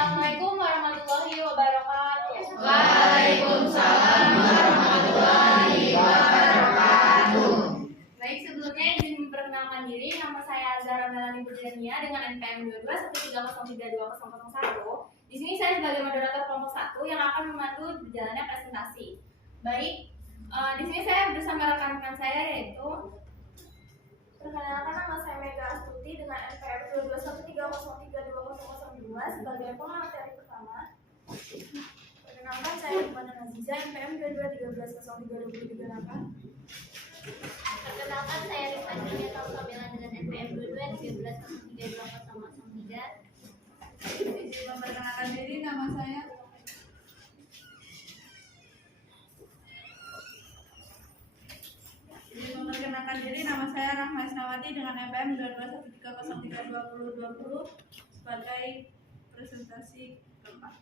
Assalamualaikum warahmatullahi wabarakatuh. Waalaikumsalam warahmatullahi wabarakatuh. Baik, sebelumnya izin memperkenalkan diri. Nama saya Zara Melani Pujiania dengan NPM 2213032001. Di sini saya sebagai moderator kelompok 1 yang akan memandu berjalannya presentasi. Baik, di sini saya bersama rekan-rekan saya yaitu perkenalkan, nama saya Mega Astuti dengan NPM 2213032002 sebagai pemateri pertama. Perkenalkan, saya Iqbal Aziza NPM 2213032038. Perkenalkan, saya Rifat Julieta Sabila dengan NPM 2213032003. Izin memperkenalkan diri, nama saya Rahma Isnawati dengan NPM 2213032020 sebagai presentasi keempat.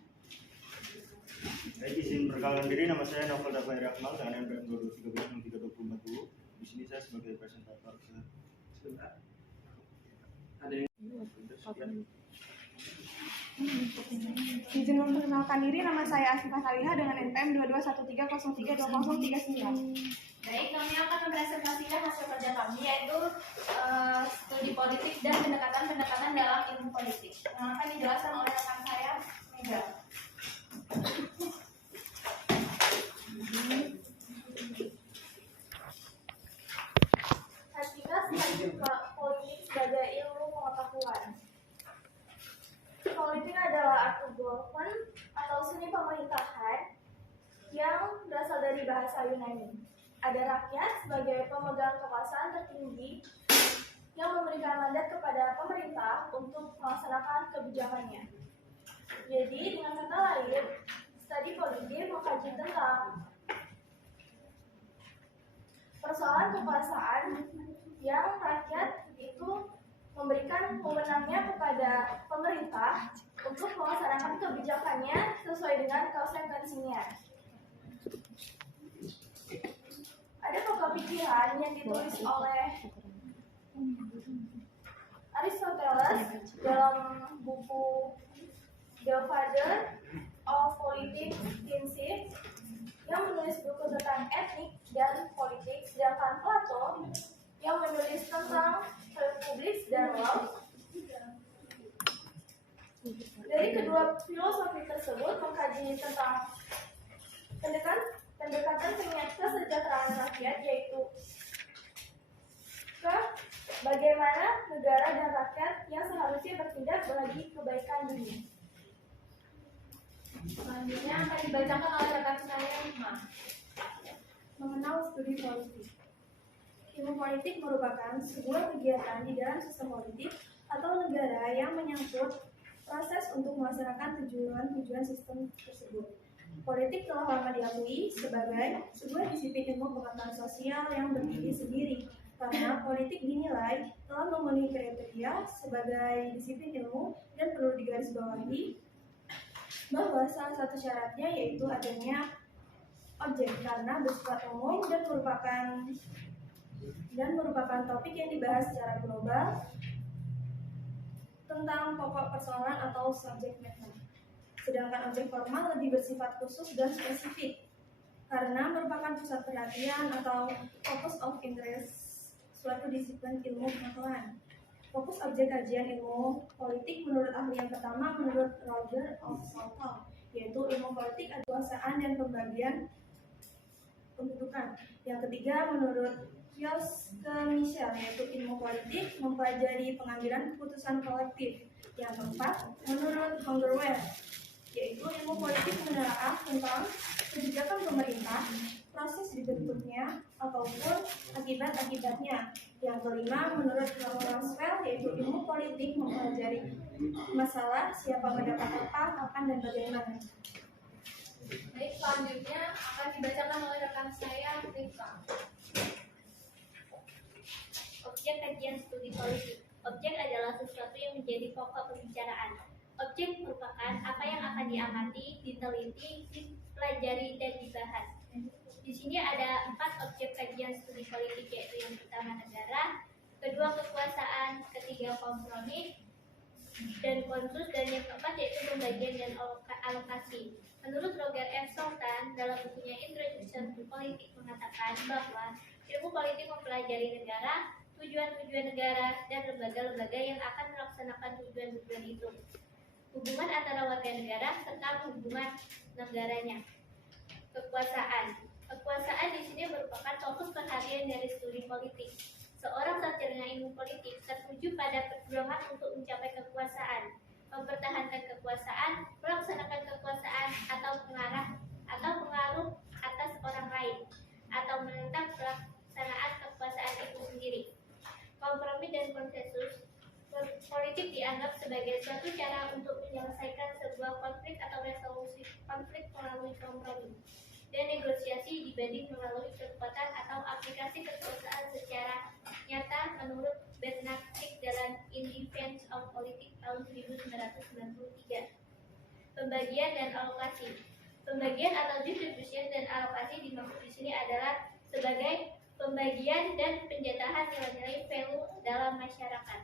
Baik, izin perkenalkan diri, nama saya Novel Dabai Rahmal dengan NPM 2213032040. Di sini saya sebagai presentator. Ada yang Izin memperkenalkan diri, nama saya Asifah Saliha dengan NPM 2213032039. Baik, kami akan mempresentasikan hasil kerja kami yaitu studi politik dan pendekatan dalam ilmu politik yang akan dijelaskan oleh rekan saya Mega. Hakikat politik sebagai ilmu pengetahuan. Politik adalah art of government atau seni pemerintahan yang berasal dari bahasa Yunani. Ada rakyat sebagai pemegang kekuasaan tertinggi yang memberikan mandat kepada pemerintah untuk melaksanakan kebijakannya. Jadi, dengan kata lain, studi politik mengkaji tentang persoalan kekuasaan yang rakyat itu memberikan wewenangnya kepada pemerintah untuk melaksanakan kebijakannya sesuai dengan konsekuensinya. Ada pokok pikiran yang ditulis oleh Aristoteles dalam buku The Father of Politics Principles yang menulis buku tentang etnik dan politik, sedangkan Plato yang menulis tentang republik dan law. Dari kedua filosofi tersebut mengkaji tentang pendekatan kesejahteraan rakyat, yaitu ke bagaimana negara dan rakyat yang seharusnya bertindak bagi kebaikan dunia. Selanjutnya akan dibacakan oleh rekan saya Hikmah. Mengenal studi politik. Ilmu politik merupakan sebuah kegiatan di dalam sistem politik atau negara yang menyangkut proses untuk melaksanakan tujuan sistem tersebut. Politik telah lama diakui sebagai sebuah disiplin ilmu pengetahuan sosial yang berdiri sendiri, karena politik dinilai telah memenuhi kriteria sebagai disiplin ilmu dan perlu digarisbawahi bahwa salah satu syaratnya yaitu adanya objek karena bersifat umum dan merupakan topik yang dibahas secara global tentang pokok persoalan atau subjek matter. Sedangkan objek formal lebih bersifat khusus dan spesifik karena merupakan pusat perhatian atau focus of interest suatu disiplin ilmu pengetahuan. Fokus objek kajian ilmu politik menurut ahli yang pertama menurut Roger of Southall, yaitu ilmu politik adalah kekuasaan dan pembagian pendudukan. Yang ketiga menurut Kioske Michel, yaitu ilmu politik mempelajari pengambilan keputusan kolektif. Yang keempat menurut Hungerware, yaitu ilmu politik menelaah tentang kebijakan pemerintah, proses dibentuknya ataupun akibat-akibatnya. Yang kelima menurut Roswell, yaitu ilmu politik mempelajari masalah siapa mendapat apa, kapan, dan bagaimana. Baik, selanjutnya akan dibacakan oleh rekan saya Rifka. Objek kajian studi politik. Objek adalah sesuatu yang menjadi pokok pembicaraan. Objek merupakan apa yang akan diamati, diteliti, dipelajari, dan dibahas. Di sini ada 4 objek kajian studi politik, yaitu yang pertama negara, kedua kekuasaan, ketiga kompromi, dan konsus, dan yang keempat yaitu pembagian dan alokasi. Menurut Roger F. Sultan dalam bukunya Introduction to Politics mengatakan bahwa ilmu politik mempelajari negara, tujuan-tujuan negara, dan lembaga-lembaga yang akan melaksanakan tujuan-tujuan itu, hubungan antara warga negara, serta hubungan negaranya. Kekuasaan di sini merupakan fokus perhatian dari studi politik. Seorang sarjana ilmu politik tertuju pada perjuangan untuk mencapai kekuasaan, mempertahankan kekuasaan, melaksanakan kekuasaan, atau pengaruh atas orang lain, atau menentang pelaksanaan kekuasaan itu sendiri. Kompromi dan konsensus politik dianggap sebagai suatu cara untuk menyelesaikan sebuah konflik atau resolusi konflik melalui kompromi dan negosiasi dibanding melalui kekuatan atau aplikasi kekuasaan secara nyata menurut Bernard Crick dalam In Defense of Politics tahun 1993. Pembagian dan alokasi. Pembagian atau distribution dan alokasi dimaksud di sini adalah sebagai pembagian dan penjatahan nilai-nilai value dalam masyarakat.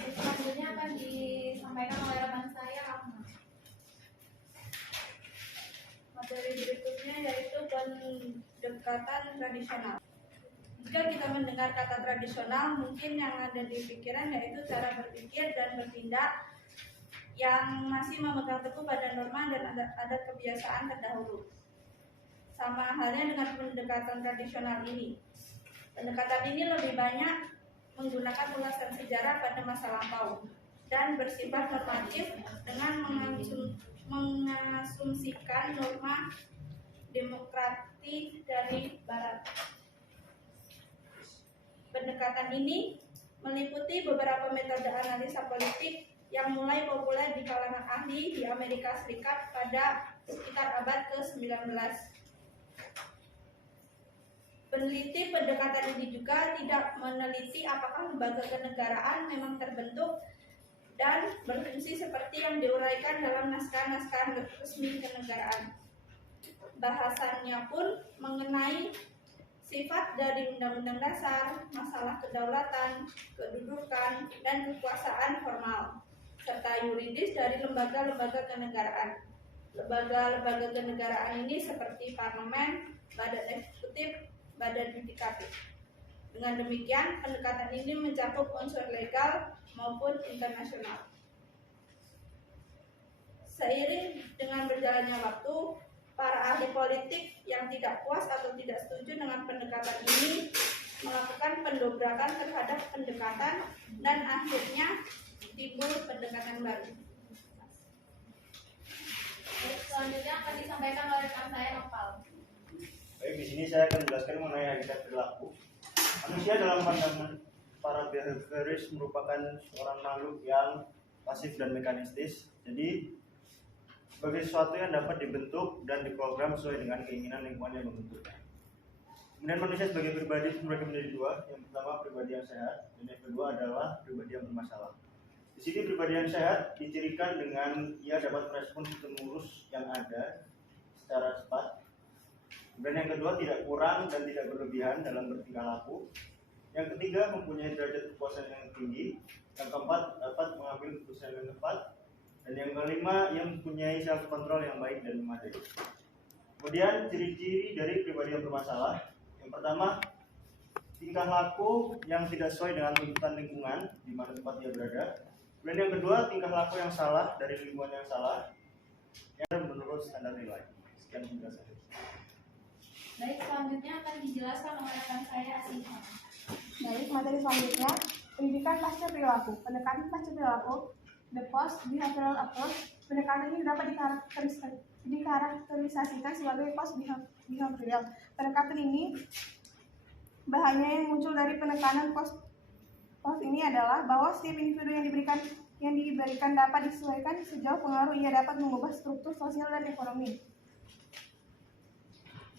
Selanjutnya akan disampaikan oleh rekan saya, Ahmad. Materi berikutnya yaitu pendekatan tradisional. Jika kita mendengar kata tradisional, mungkin yang ada di pikiran yaitu cara berpikir dan bertindak yang masih memegang teguh pada norma dan adat kebiasaan terdahulu. Sama halnya dengan pendekatan tradisional ini. Pendekatan ini lebih banyak menggunakan ulasan sejarah pada masa lampau dan bersifat normatif dengan mengasumsikan norma demokratik dari Barat. Pendekatan ini meliputi beberapa metode analisa politik yang mulai populer di kalangan ahli di Amerika Serikat pada sekitar abad ke-19. Peneliti pendekatan ini juga tidak meneliti apakah lembaga kenegaraan memang terbentuk dan berfungsi seperti yang diuraikan dalam naskah-naskah resmi kenegaraan. Bahasannya pun mengenai sifat dari undang-undang dasar, masalah kedaulatan, kedudukan, dan kekuasaan formal, serta yuridis dari lembaga-lembaga kenegaraan. Lembaga-lembaga kenegaraan ini seperti parlemen, badan eksekutif, badan yudikatif. Dengan demikian, pendekatan ini mencakup unsur legal maupun internasional. Seiring dengan berjalannya waktu, para ahli politik yang tidak puas atau tidak setuju dengan pendekatan ini melakukan pendobrakan terhadap pendekatan dan akhirnya timbul pendekatan baru. Selanjutnya akan disampaikan oleh rekan saya, Nopal. Baik, di sini saya akan menjelaskan mengenai hakikat perilaku. Manusia dalam pandangan para behavioris merupakan seorang makhluk yang pasif dan mekanistis. Jadi sebagai sesuatu yang dapat dibentuk dan diprogram sesuai dengan keinginan lingkungan yang membentuknya. Kemudian manusia sebagai pribadi terbagi menjadi dua. Yang pertama pribadi yang sehat, dan yang kedua adalah pribadi yang bermasalah. Di sini pribadi yang sehat dicirikan dengan ia dapat merespons stimulus yang ada secara cepat. Dan yang kedua tidak kurang dan tidak berlebihan dalam bertingkah laku. Yang ketiga mempunyai derajat kepuasan yang tinggi. Yang keempat dapat mengambil keputusan yang tepat. Dan yang kelima yang mempunyai self control yang baik dan memadai. Kemudian ciri-ciri dari pribadi yang bermasalah. Yang pertama, tingkah laku yang tidak sesuai dengan tuntutan lingkungan di mana tempat dia berada. Dan yang kedua, tingkah laku yang salah dari lingkungan yang salah yang menurut standar nilai. Sekian penjelasan. Baik, selanjutnya akan dijelaskan oleh rekan saya, Asiham. Baik, materi selanjutnya, pendidikan pasca perilaku. Pendekatan pasca perilaku, the post behavioral approach. Pendekatan ini dapat dikarakterisasikan sebagai post behavioral. Pendekatan ini, bahaya yang muncul dari penekanan post ini adalah bahwa setiap individu yang diberikan dapat disesuaikan sejauh pengaruh ia dapat mengubah struktur sosial dan ekonomi.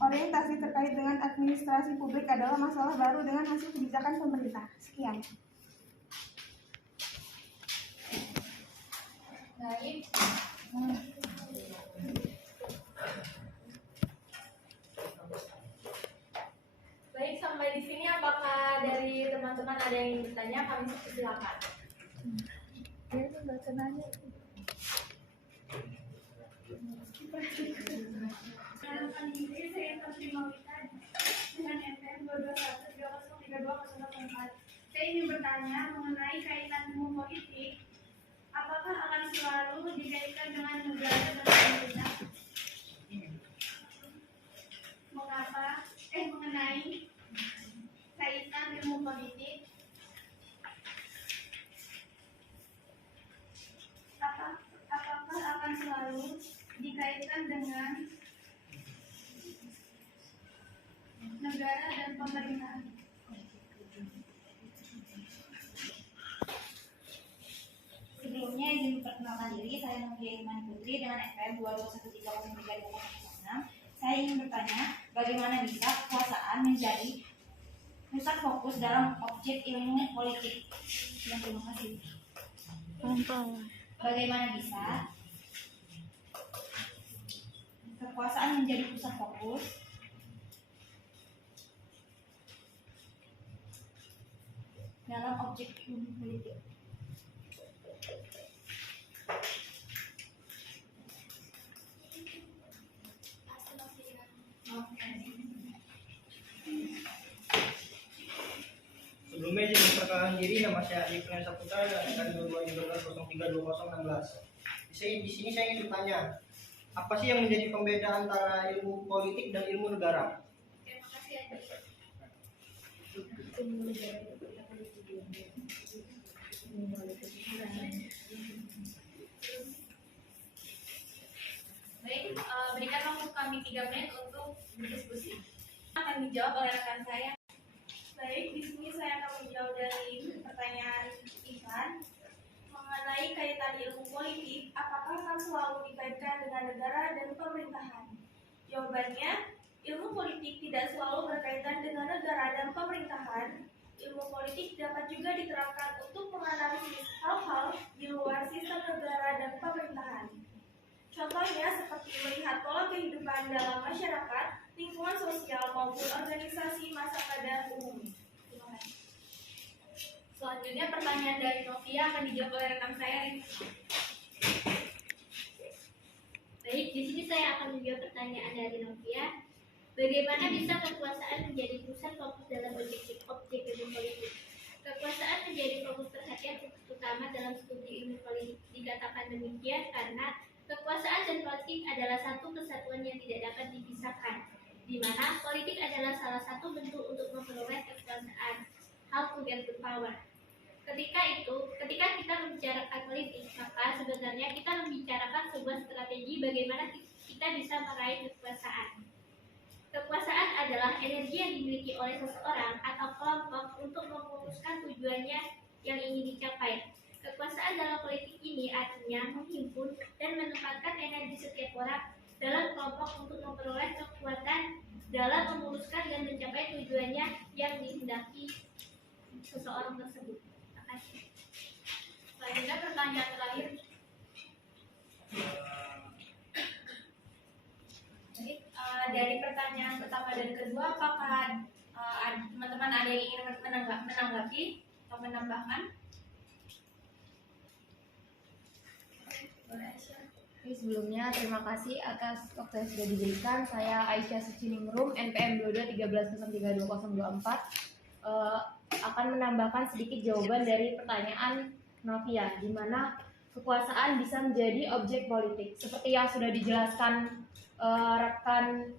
Orientasi terkait dengan administrasi publik adalah masalah baru dengan hasil kebijakan pemerintah. Sekian. Baik. Baik, sampai di sini apakah dari teman-teman ada yang ingin bertanya? Kami silakan. Perkenalkan diri, saya Fatimah Wita dengan NPM 221303204. Saya ingin bertanya mengenai kaitan ilmu politik. Apakah akan selalu dikaitkan dengan negara dan pemerintah? Mengenai kaitan ilmu politik, apakah akan selalu dikaitkan dengan negara dan pemerintahan? Sebelumnya izin memperkenalkan diri, saya Novia Imani Putri dengan NPM 221303206. Saya ingin bertanya, bagaimana bisa kekuasaan menjadi pusat fokus dalam objek ilmu politik? Terima kasih. Bagaimana bisa kekuasaan menjadi pusat fokus dalam objek ilmu politik? Sebelumnya izin memperkenalkan diri, nama saya Adi Pranaya Saputra dari 2213-03-2016. Di sini saya ingin bertanya, apa sih yang menjadi pembeda antara ilmu politik dan ilmu negara? Terima kasih Adi. Baik, berikan waktu kami 3 menit untuk berdiskusi. Akan dijawab oleh rekan saya. Baik, di sini saya akan menjawab dari pertanyaan Ivan mengenai kaitan ilmu politik. Apakah akan selalu dikaitkan dengan negara dan pemerintahan? Jawabannya, ilmu politik tidak selalu berkaitan dengan negara dan pemerintahan. Ilmu politik dapat juga diterapkan untuk menganalisis hal-hal di luar sistem negara dan pemerintahan. Contohnya seperti melihat pola kehidupan dalam masyarakat, lingkungan sosial maupun organisasi masa pada umumnya. Terima kasih. Selanjutnya pertanyaan dari Novia akan dijawab oleh rekan saya. Baik, di sini saya akan menjawab pertanyaan dari Novia. Bagaimana bisa kekuasaan menjadi pusat fokus dalam objek ilmu politik? Kekuasaan menjadi fokus perhatian utama dalam studi ilmu politik. Dikatakan demikian karena kekuasaan dan politik adalah satu kesatuan yang tidak dapat dipisahkan, di mana politik adalah salah satu bentuk untuk memperoleh kekuasaan, how to get the power. Ketika kita membicarakan politik, maka sebenarnya kita membicarakan sebuah strategi bagaimana kita bisa meraih kekuasaan. Kekuasaan adalah energi yang dimiliki oleh seseorang atau kelompok untuk memutuskan tujuannya yang ingin dicapai. Kekuasaan dalam politik ini artinya menghimpun dan menempatkan energi setiap orang dalam kelompok untuk memperoleh kekuatan dalam memuluskan dan mencapai tujuannya yang dihendaki seseorang tersebut. Terima kasih. Selanjutnya pertanyaan terakhir. Jadi, dari pertanyaan pertama dan kedua, apakah teman-teman ada yang ingin menanggapi atau menambahkan? Oke, sebelumnya terima kasih atas waktu yang sudah diberikan. Saya Aisyah Suciningrum, NPM 2213032024, akan menambahkan sedikit jawaban dari pertanyaan Novia, di mana kekuasaan bisa menjadi objek politik. Seperti yang sudah dijelaskan rekan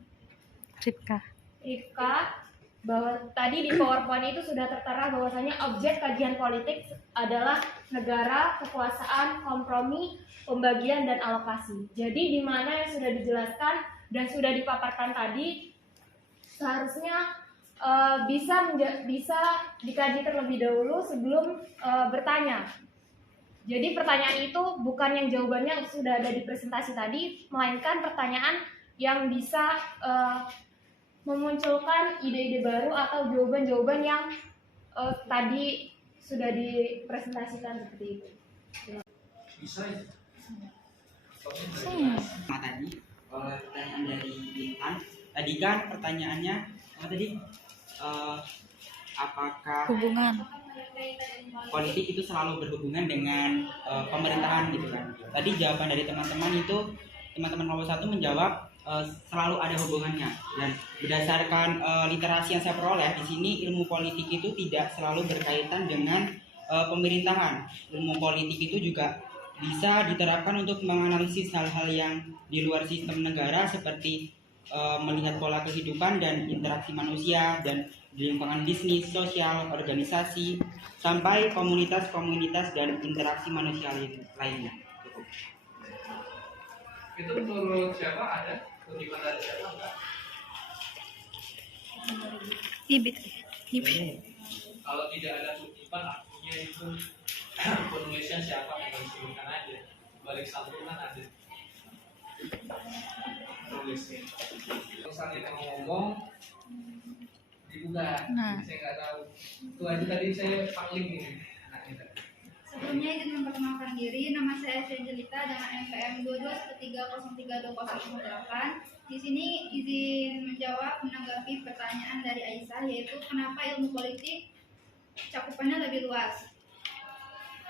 Rifka, bahwa tadi di PowerPoint itu sudah tertera bahwasanya objek kajian politik adalah negara, kekuasaan, kompromi, pembagian, dan alokasi. Jadi di mana yang sudah dijelaskan dan sudah dipaparkan tadi seharusnya bisa dikaji terlebih dahulu sebelum bertanya. Jadi pertanyaan itu bukan yang jawabannya sudah ada di presentasi tadi, melainkan pertanyaan yang bisa memunculkan ide-ide baru atau jawaban-jawaban yang tadi sudah dipresentasikan seperti itu. Tadi pertanyaan dari Intan. Tadi kan pertanyaannya apakah politik itu selalu berhubungan dengan pemerintahan gitu kan. Tadi jawaban dari teman-teman itu, teman-teman nomor 1 menjawab selalu ada hubungannya, dan berdasarkan literasi yang saya peroleh di sini, ilmu politik itu tidak selalu berkaitan dengan pemerintahan. Ilmu politik itu juga bisa diterapkan untuk menganalisis hal-hal yang di luar sistem negara, seperti melihat pola kehidupan dan interaksi manusia, dan di lingkungan bisnis, sosial, organisasi, sampai komunitas-komunitas dan interaksi manusia lainnya. Cukup. Itu menurut siapa ada? Kutipan dari siapa enggak? Kalau tidak ada kutipan, artinya itu penulisnya siapa yang disebutkan aja. Balik santunan ada tulisnya. Misalnya kalau ngomong dibuka, jadi saya nggak tahu. Itu aja tadi saya pangling ini. Nah, gitu. Sebelumnya izin memperkenalkan diri, nama saya Angelita dengan NPM 2213032008. Di sini izin menjawab menanggapi pertanyaan dari Aisyah, yaitu kenapa ilmu politik cakupannya lebih luas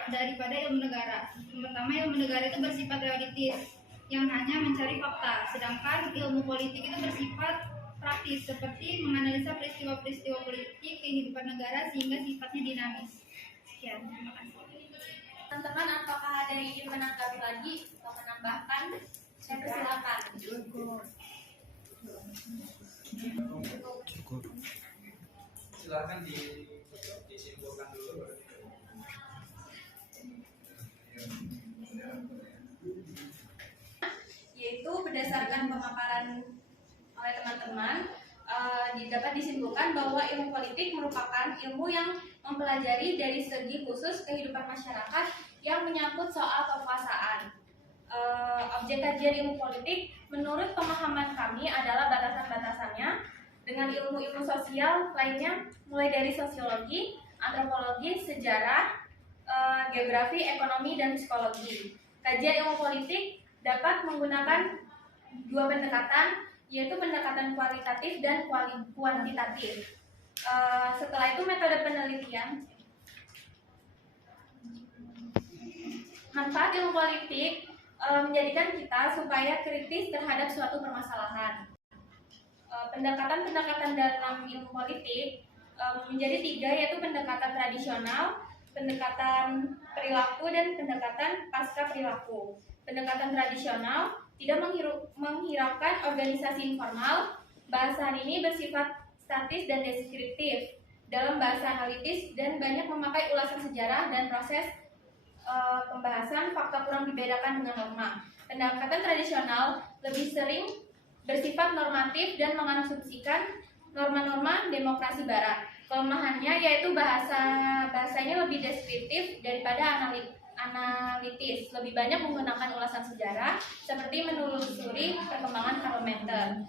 daripada ilmu negara. Yang pertama, ilmu negara itu bersifat teoritis yang hanya mencari fakta, sedangkan ilmu politik itu bersifat praktis seperti menganalisa peristiwa-peristiwa politik kehidupan negara sehingga sifatnya dinamis. Sekian, terima kasih. Teman-teman, apakah ada yang ingin menanggapi lagi atau menambahkan? Saya persilakan. Silakan disimpulkan dulu. Yaitu berdasarkan pemaparan oleh teman-teman, dapat disimpulkan bahwa ilmu politik merupakan ilmu yang mempelajari dari segi khusus kehidupan masyarakat yang menyangkut soal kekuasaan. Objek kajian ilmu politik menurut pemahaman kami adalah batasan-batasannya dengan ilmu-ilmu sosial lainnya, mulai dari sosiologi, antropologi, sejarah, geografi, ekonomi, dan psikologi. Kajian ilmu politik dapat menggunakan dua pendekatan, yaitu pendekatan kualitatif dan kuantitatif. Setelah itu metode penelitian. Manfaat ilmu politik menjadikan kita supaya kritis terhadap suatu permasalahan. Pendekatan-pendekatan dalam ilmu politik menjadi 3, yaitu pendekatan tradisional, pendekatan perilaku, dan pendekatan pasca perilaku. Pendekatan tradisional tidak menghiraukan organisasi informal. Bahasan ini bersifat statis dan deskriptif dalam bahasa analitis dan banyak memakai ulasan sejarah dan proses pembahasan fakta kurang dibedakan dengan norma. Pendekatan tradisional lebih sering bersifat normatif dan mengasumsikan norma-norma demokrasi barat. Kelemahannya yaitu bahasanya lebih deskriptif daripada analitis, lebih banyak menggunakan ulasan sejarah seperti menelusuri perkembangan parlementer.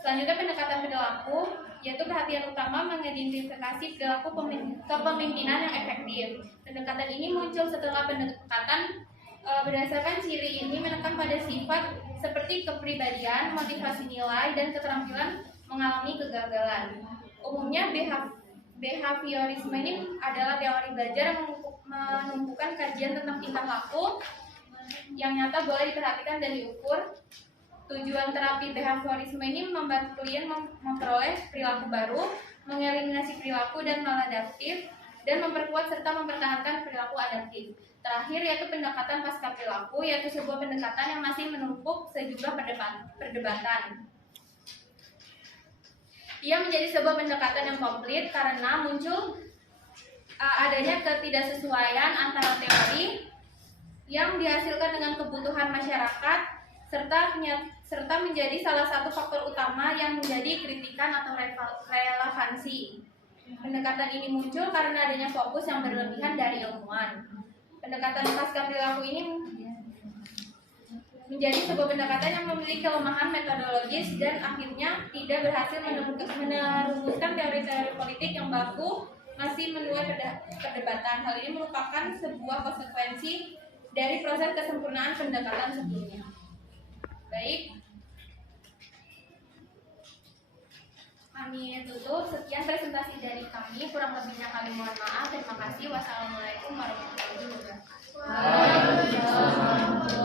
Selanjutnya pendekatan perilaku, yaitu perhatian utama mengidentifikasi perilaku kepemimpinan yang efektif. Pendekatan ini muncul setelah pendekatan berdasarkan ciri ini menekan pada sifat seperti kepribadian, motivasi nilai, dan keterampilan mengalami kegagalan. Umumnya behaviorisme ini adalah teori belajar yang menumpukan kajian tentang tingkah laku yang nyata boleh diperhatikan dan diukur. Tujuan terapi behaviorisme ini membantu klien memperoleh perilaku baru, mengeliminasi perilaku dan maladaptif, dan memperkuat serta mempertahankan perilaku adaptif. Terakhir yaitu pendekatan pasca perilaku, yaitu sebuah pendekatan yang masih menumpuk sejumlah perdebatan. Ia menjadi sebuah pendekatan yang komplit karena muncul adanya ketidaksesuaian antara teori yang dihasilkan dengan kebutuhan masyarakat serta menjadi salah satu faktor utama yang menjadi kritikan atau relevansi. Pendekatan ini muncul karena adanya fokus yang berlebihan dari ilmuwan. Pendekatan pasca perilaku ini menjadi sebuah pendekatan yang memiliki kelemahan metodologis dan akhirnya tidak berhasil merumuskan teori-teori politik yang baku, masih menuai perdebatan. Hal ini merupakan sebuah konsekuensi dari proses kesempurnaan pendekatan sebelumnya. Baik, kami tutup. Sekian presentasi dari kami. Kurang lebihnya kami mohon maaf. Terima kasih. Wassalamualaikum warahmatullahi wabarakatuh. Waalaikumsalam.